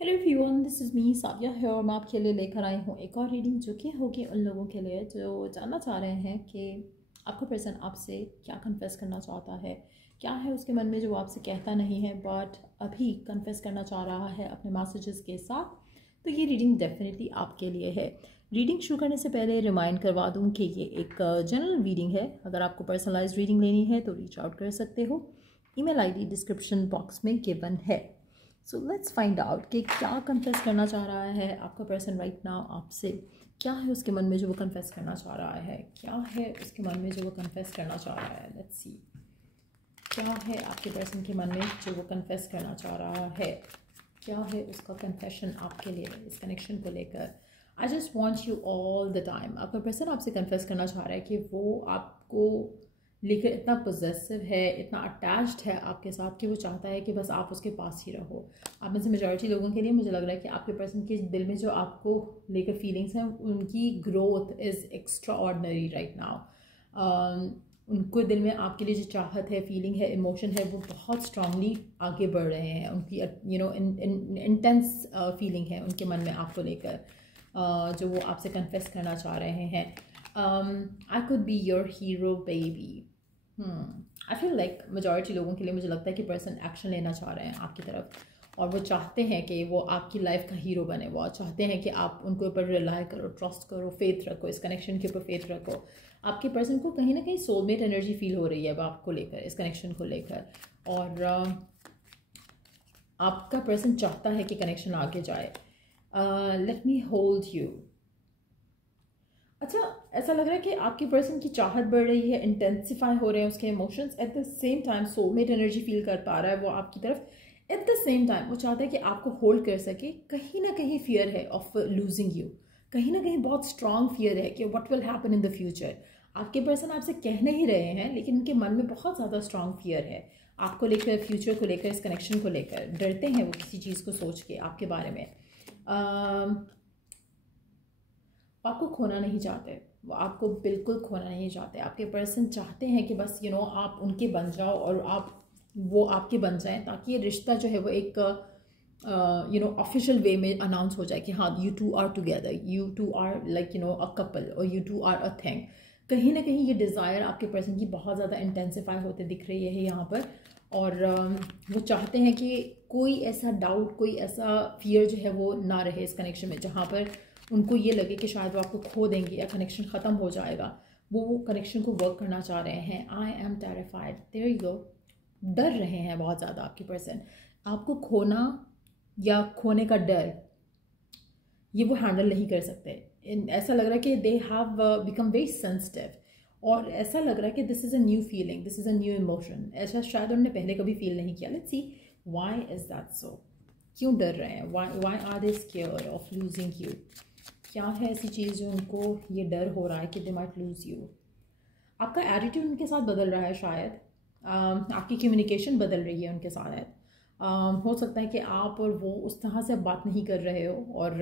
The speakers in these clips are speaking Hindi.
Hello everyone, this is me Savia है और मैं आपके लिए लेकर आई हूँ एक और रीडिंग जो कि होगी उन लोगों के लिए जो जानना चाह रहे हैं कि आपका पर्सन आपसे क्या कन्फेस करना चाहता है, क्या है उसके मन में जो वो आपसे कहता नहीं है बट अभी कन्फेस करना चाह रहा है अपने मैसेजेस के साथ। तो ये रीडिंग डेफिनेटली आपके लिए है। रीडिंग शुरू करने से पहले रिमाइंड करवा दूँ कि ये एक जनरल रीडिंग है। अगर आपको पर्सनलाइज रीडिंग लेनी है तो रीच आउट कर सकते हो। ईमेल आईडी डिस्क्रिप्शन बॉक्स में गिवन है। सो लेट्स फाइंड आउट कि क्या कन्फेस करना चाह रहा है आपका पर्सन राइट नाउ आपसे। क्या है उसके मन में जो वो कन्फेस करना चाह रहा है, क्या है उसके मन में जो वो कन्फेस करना चाह रहा है। लेट्स सी क्या है आपके पर्सन के मन में जो वो कन्फेस करना चाह रहा है, क्या है उसका कन्फेशन आपके लिए इस कनेक्शन को लेकर। I just want you all the time. आपका पर्सन आपसे कन्फेस करना चाह रहा है कि वो आपको लेकर इतना पोजेसिव है, इतना अटैच्ड है आपके साथ कि वो चाहता है कि बस आप उसके पास ही रहो। आप में से मेजॉरिटी लोगों के लिए मुझे लग रहा है कि आपके पर्सन के दिल में जो आपको लेकर फीलिंग्स हैं उनकी growth is extra ordinary right now. उनको दिल में आपके लिए जो चाहत है, फीलिंग है, इमोशन है, वो बहुत स्ट्रांगली आगे बढ़ रहे हैं। उनकी इंटेंस फीलिंग है उनके मन में आपको लेकर, जो वो आपसे कन्फेस करना चाह रहे हैं। I could be your hero baby. I feel like majority लोगों के लिए मुझे लगता है कि पर्सन एक्शन लेना चाह रहे हैं आपकी तरफ और वो चाहते हैं कि वो आपकी लाइफ का हीरो बने। वो चाहते हैं कि आप उनके ऊपर रिलाई करो, ट्रस्ट करो, फेथ रखो, इस कनेक्शन के ऊपर फेथ रखो। आपके पर्सन को कहीं ना कहीं सोलमेट एनर्जी फील हो रही है अब आपको लेकर, इस कनेक्शन को लेकर। और आपका पर्सन चाहता है कि कनेक्शन आगे जाए। Let me hold you. अच्छा, ऐसा लग रहा है कि आपकी पर्सन की चाहत बढ़ रही है, इंटेंसिफाई हो रहे हैं उसके emotions. At the same time soulmate energy feel कर पा रहा है वो आपकी तरफ। एट द सेम टाइम वो चाहता है कि आपको होल्ड कर सके। कहीं ना कहीं फियर है ऑफ लूजिंग यू, कहीं ना कहीं बहुत स्ट्रांग फियर है कि what will happen in the future. आपके पर्सन आपसे कह नहीं रहे हैं लेकिन उनके मन में बहुत ज़्यादा स्ट्रांग फियर है आपको लेकर, फ्यूचर को लेकर, इस कनेक्शन को लेकर। डरते हैं वो किसी चीज़ को सोच के आपके बारे में। आपको खोना नहीं चाहते, वो आपको बिल्कुल खोना नहीं चाहते। आपके पर्सन चाहते हैं कि बस आप उनके बन जाओ और आप वो आपके बन जाएं, ताकि ये रिश्ता जो है वो एक ऑफिशियल वे में अनाउंस हो जाए कि हाँ, you two are together, you two are like a couple और you two are a thing. कहीं ना कहीं ये डिज़ायर आपके पर्सन की बहुत ज़्यादा इंटेंसिफाई होते दिख रही है यहाँ पर। और वो चाहते हैं कि कोई ऐसा डाउट, कोई ऐसा फियर जो है वो ना रहे इस कनेक्शन में, जहाँ पर उनको ये लगे कि शायद वो आपको खो देंगे या कनेक्शन ख़त्म हो जाएगा। वो कनेक्शन को वर्क करना चाह रहे हैं। I am terrified, there you go. डर रहे हैं बहुत ज़्यादा आपके पर्सन। आपको खोना या खोने का डर ये वो हैंडल नहीं कर सकते। ऐसा लग रहा है कि they have become very sensitive और ऐसा लग रहा है कि this is a new feeling, this is a new emotion. ऐसा शायद उन्होंने पहले कभी फील नहीं किया। Let's see why is that so. क्यों डर रहे हैं? Why are they scared of losing you? क्या है ऐसी चीज़ जो उनको ये डर हो रहा है कि दे माइट लूज़ यू? आपका एटीट्यूड उनके साथ बदल रहा है शायद। आपकी कम्युनिकेशन बदल रही है उनके साथ। हो सकता है कि आप और वो उस तरह से बात नहीं कर रहे हो और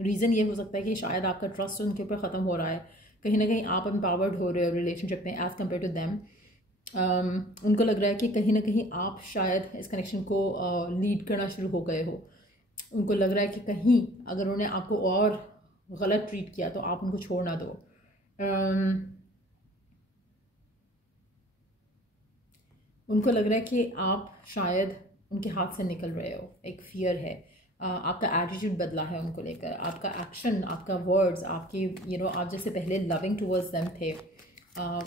रीज़न ये हो सकता है कि शायद आपका ट्रस्ट उनके ऊपर ख़त्म हो रहा है। कहीं ना कहीं आप एम्पावर्ड हो रहे हो रिलेशनशिप में एज़ कम्पेयर टू दैम। उनको लग रहा है कि कहीं ना कहीं आप शायद इस कनेक्शन को लीड करना शुरू हो गए हो। उनको लग रहा है कि कहीं अगर उन्होंने आपको और गलत ट्रीट किया तो आप उनको छोड़ ना दो। उनको लग रहा है कि आप शायद उनके हाथ से निकल रहे हो। एक फियर है। आपका एटीट्यूड बदला है उनको लेकर, आपका एक्शन, आपका वर्ड्स, आपकी आप जैसे पहले लविंग टूवर्ड्स देम थे,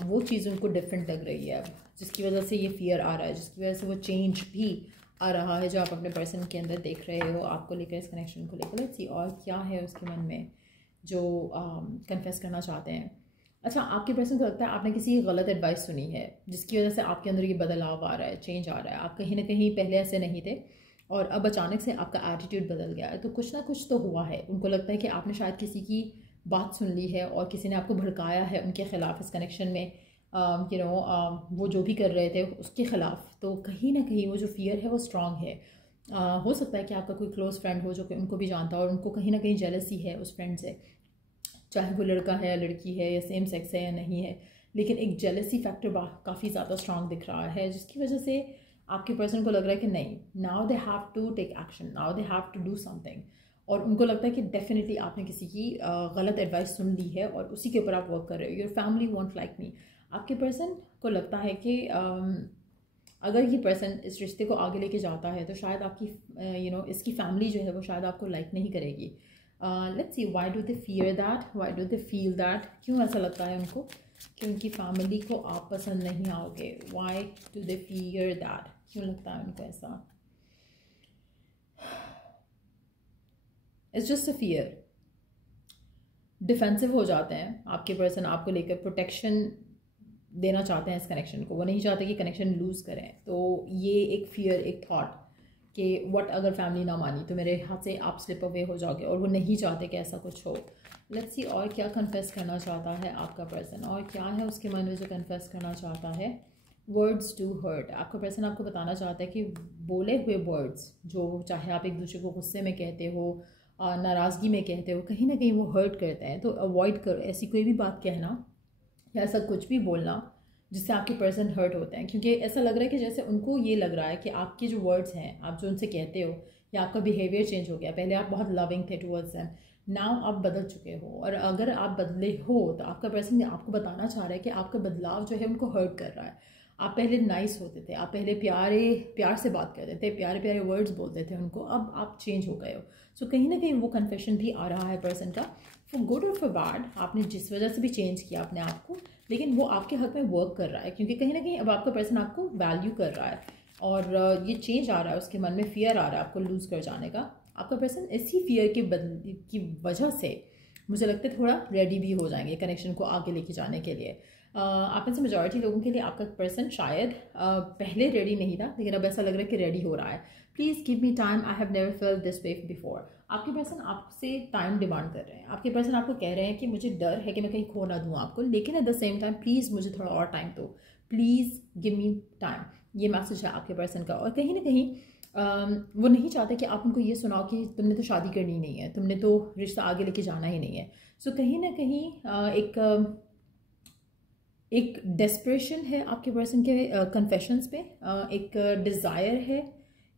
वो चीज़ उनको डिफरेंट लग रही है अब, जिसकी वजह से ये फियर आ रहा है, जिसकी वजह से वो चेंज भी आ रहा है जो आप अपने पर्सन के अंदर देख रहे हो आपको लेकर, इस कनेक्शन को लेकर। लेट्स सी और क्या है उसके मन में जो कन्फेस करना चाहते हैं। अच्छा, आपके पर्सन को लगता है आपने किसी गलत एडवाइस सुनी है जिसकी वजह से आपके अंदर ये बदलाव आ रहा है, चेंज आ रहा है। आप कहीं ना कहीं पहले ऐसे नहीं थे और अब अचानक से आपका एटीट्यूड बदल गया है। तो कुछ ना कुछ तो हुआ है। उनको लगता है कि आपने शायद किसी की बात सुन ली है और किसी ने आपको भड़काया है उनके खिलाफ इस कनेक्शन में। वो जो भी कर रहे थे उसके खिलाफ। तो कहीं ना कहीं वो जो फियर है वो स्ट्रांग है। हो सकता है कि आपका कोई क्लोज फ्रेंड हो जो कि उनको भी जानता हो और उनको कहीं ना कहीं जेलसी है उस फ्रेंड से, चाहे वो लड़का है या लड़की है या सेम सेक्स है या नहीं है, लेकिन एक जेलसी फैक्टर काफ़ी ज़्यादा स्ट्रांग दिख रहा है, जिसकी वजह से आपके पर्सन को लग रहा है कि नहीं, now they have to take action, now they have to do something, और उनको लगता है कि डेफिनेटली आपने किसी की गलत एडवाइस सुन ली है और उसी के ऊपर आप वर्क कर रहे हो। Your family want like me. आपके पर्सन को लगता है कि अगर ये पर्सन इस रिश्ते को आगे लेके जाता है तो शायद आपकी इसकी फैमिली जो है वो शायद आपको लाइक नहीं करेगी। Let's see why do they fear that, why do they feel that, क्यों ऐसा लगता है उनको कि उनकी फैमिली को आप पसंद नहीं आओगे। Why do they fear that, क्यों लगता है उनको ऐसा? It's just a fear. Defensive हो जाते हैं आपके पर्सन, आपको लेकर प्रोटेक्शन देना चाहते हैं इस कनेक्शन को, वो नहीं चाहते कि कनेक्शन लूज़ करें। तो ये एक फियर, एक थॉट कि व्हाट अगर फैमिली ना मानी तो मेरे हाथ से आप स्लिप अवे हो जाओगे, और वो नहीं चाहते कि ऐसा कुछ हो। लेट्स सी और क्या कन्फेस करना चाहता है आपका पर्सन, और क्या है उसके मन में जो कन्फेस करना चाहता है। Words do hurt. आपका पर्सन आपको बताना चाहता है कि बोले हुए वर्ड्स, जो चाहे आप एक दूसरे को गुस्से में कहते हो, नाराज़गी में कहते हो, कहीं ना कहीं वो हर्ट करते हैं। तो अवॉइड करो ऐसी कोई भी बात कहना या ऐसा कुछ भी बोलना जिससे आपके पर्सन हर्ट होते हैं, क्योंकि ऐसा लग रहा है कि जैसे उनको ये लग रहा है कि आपके जो वर्ड्स हैं, आप जो उनसे कहते हो, या आपका बिहेवियर चेंज हो गया। पहले आप बहुत लविंग थे टुवर्ड्स देम, नाउ आप बदल चुके हो, और अगर आप बदले हो तो आपका पर्सन आपको बताना चाह रहा है कि आपका बदलाव जो है उनको हर्ट कर रहा है। आप पहले नाइस होते थे, आप पहले प्यार से बात करते थे, प्यारे प्यारे वर्ड्स बोलते थे उनको, अब आप चेंज हो गए हो। सो कहीं ना कहीं वो कन्फेशन भी आ रहा है पर्सन का, फॉर गुड और फॉर बैड। आपने जिस वजह से भी चेंज किया अपने आप को, लेकिन वो आपके हक में वर्क कर रहा है, क्योंकि कहीं ना कहीं अब आपका पर्सन आपको वैल्यू कर रहा है, और ये चेंज आ रहा है उसके मन में, फियर आ रहा है आपको लूज़ कर जाने का। आपका पर्सन इसी फियर की वजह से मुझे लगता है थोड़ा रेडी भी हो जाएंगे कनेक्शन को आगे लेके जाने के लिए। आप में से मेजॉरिटी लोगों के लिए आपका पर्सन शायद पहले रेडी नहीं था, लेकिन अब ऐसा लग रहा है कि रेडी हो रहा है। Please give me time, I have never felt this way before. आपके पर्सन आपसे टाइम डिमांड कर रहे हैं। आपके पर्सन आपको कह रहे हैं कि मुझे डर है कि मैं कहीं खो ना दूँ आपको, लेकिन at the same time please मुझे थोड़ा और टाइम दो, प्लीज़ गिव मी टाइम। ये मैसेज है आपके पर्सन का। और कहीं ना कहीं वो नहीं चाहते कि आप उनको ये सुनाओ कि तुमने तो शादी करनी ही नहीं है, तुमने तो रिश्ता आगे लेके जाना ही नहीं है। सो कहीं ना कहीं एक डेस्परेशन है आपके पर्सन के कन्फेशंस पे, एक डिज़ायर है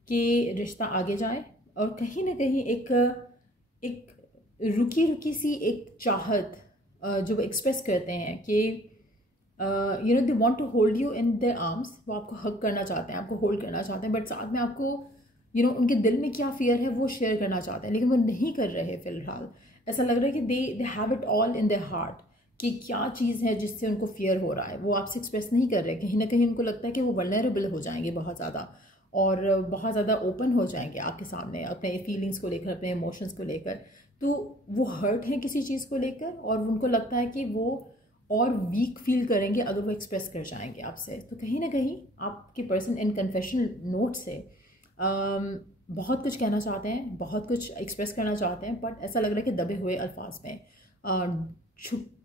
कि रिश्ता आगे जाए, और कहीं ना कहीं एक रुकी सी एक चाहत जो वो एक्सप्रेस करते हैं कि they want to hold you in their arms. वो आपको हग करना चाहते हैं, आपको होल्ड करना चाहते हैं, बट साथ में आपको उनके दिल में क्या फियर है वो शेयर करना चाहते हैं, लेकिन वो नहीं कर रहे फिलहाल। ऐसा लग रहा है कि they have it all in their heart, कि क्या चीज़ है जिससे उनको फियर हो रहा है, वो आपसे एक्सप्रेस नहीं कर रहे। कहीं ना कहीं उनको लगता है कि वो वल्नरेबल हो जाएंगे बहुत ज़्यादा, और बहुत ज़्यादा ओपन हो जाएंगे आपके सामने अपने फीलिंग्स को लेकर, अपने इमोशंस को लेकर। तो वो हर्ट हैं किसी चीज़ को लेकर, और उनको लगता है कि वो और वीक फील करेंगे अगर वो एक्सप्रेस कर जाएंगे आपसे। तो कहीं ना कहीं आपके पर्सन इन कन्फेशनल नोट से बहुत कुछ कहना चाहते हैं, बहुत कुछ एक्सप्रेस करना चाहते हैं, बट ऐसा लग रहा है कि दबे हुए अल्फाज में,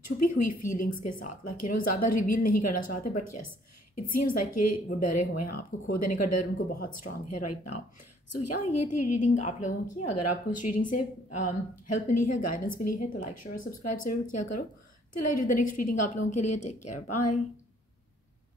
छुपी हुई फीलिंग्स के साथ, लाइक ज़्यादा रिवील नहीं करना चाहते। But yes, it seems like कि वो डरे हुए हैं, आपको खो देने का डर उनको बहुत स्ट्रांग है राइट नाउ। सो या ये थी रीडिंग आप लोगों की। अगर आपको इस रीडिंग से हेल्प मिली है, गाइडेंस मिली है, तो लाइक शेयर और सब्सक्राइब जरूर किया करो। Till I do the next reading आप लोगों के लिए, टेक केयर, बाय।